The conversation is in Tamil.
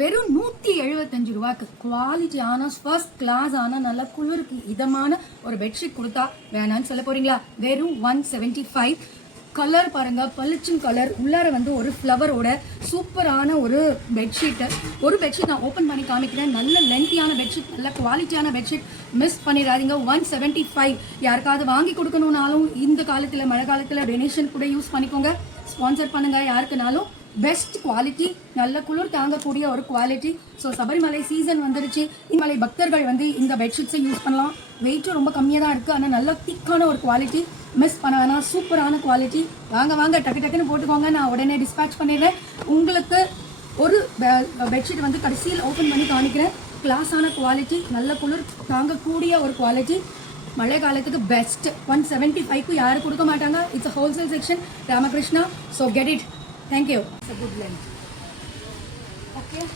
வெறும் 175 ரூபாய்க்கு குவாலிட்டியான ஃபர்ஸ்ட் கிளாஸ் ஆன நல்ல குளிருக்கு இதமான ஒரு பெட்ஷீட் கொடுத்தா வேணான்னு சொல்ல போறீங்களா? வெறும் 175. கலர் பாருங்க, பளிச்சும் கலர், உள்ளார வந்து ஒரு ஃப்ளவரோட சூப்பரான ஒரு பெட்ஷீட். ஒரு பெட்ஷீட் நான் ஓப்பன் பண்ணி காமிக்கிறேன். நல்ல லென்த்தியான பெட்ஷீட், நல்ல குவாலிட்டியான பெட்ஷீட். மிஸ் பண்ணிடாதீங்க. 175. யாருக்காவது வாங்கி கொடுக்கணும்னாலும் இந்த காலத்தில் மழை காலத்தில் டொனேஷன் கூட யூஸ் பண்ணிக்கோங்க. ஸ்பான்சர் பண்ணுங்க யாருக்குனாலும். பெஸ்ட் குவாலிட்டி, நல்ல குளிர் தாங்கக்கூடிய ஒரு குவாலிட்டி. ஸோ சபரிமலை சீசன் வந்துருச்சு. இமலை பக்தர்கள் வந்து இந்த பெட்ஷீட்ஸை யூஸ் பண்ணலாம். வெயிட்டும் ரொம்ப கம்மியாக தான் இருக்குது, ஆனால் நல்ல திக்கான ஒரு குவாலிட்டி. மிஸ் பண்ண வேணாம், சூப்பரான குவாலிட்டி. வாங்க டக்கு டக்குன்னு போட்டுக்கோங்க, நான் உடனே டிஸ்பேச் பண்ணிடுறேன். உங்களுக்கு ஒரு பெட்ஷீட் வந்து கடைசியில் ஓப்பன் பண்ணி காமிக்கிறேன். கிளாஸான குவாலிட்டி, நல்ல குளிர் தாங்கக்கூடிய ஒரு குவாலிட்டி. மழை காலத்துக்கு பெஸ்ட். 175க்கு யாரும் கொடுக்க மாட்டாங்க. It's a wholesale section, Ramakrishna. So get it. Thank you. It's a good length. Okay.